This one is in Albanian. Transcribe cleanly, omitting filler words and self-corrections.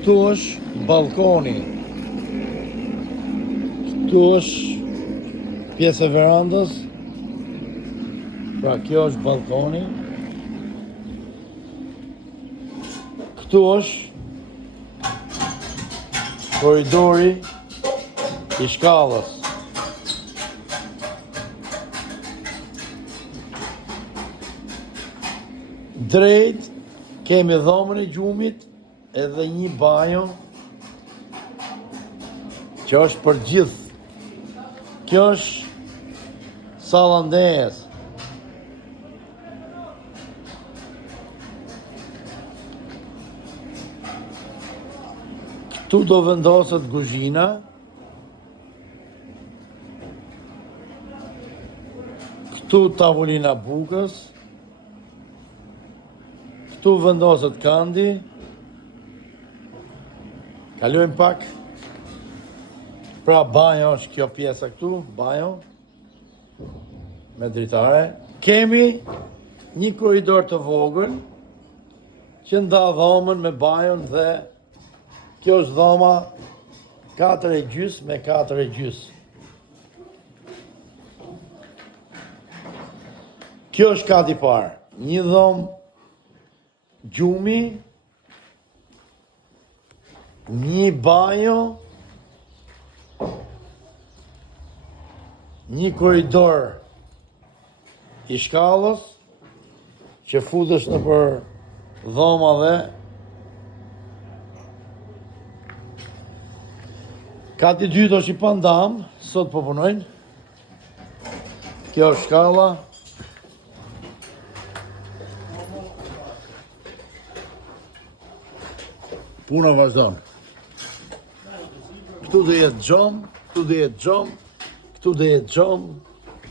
Këtu është balkoni. Këtu është pjesë e verandës. Pra kjo është balkoni. Këtu është korridori i shkallës. Drejt kemi dhomën e gjumit edhe një banjo që është për gjithë. Kjo është salla ndejes. Këtu do vendoset kuzhina. Këtu tavolina bukës. Këtu vendoset kandi. Kalojmë pak. Pra banjo është kjo pjesa këtu, banjo. Me dritare. Kemi një korridor të vogël që nda dhomën me banjon dhe kjo është dhoma 4,5 me 4,5. Kjo është kati parë. Një dhomë gjumi, një banjo, një korridor i shkallës që futesh në për dhoma dhe kati dytë është i pandam, sot po punojnë. Kjo është shkalla. Puna vazhdon. Këtu do jetë xhom, këtu do jetë xhom, këtu do jetë xhom.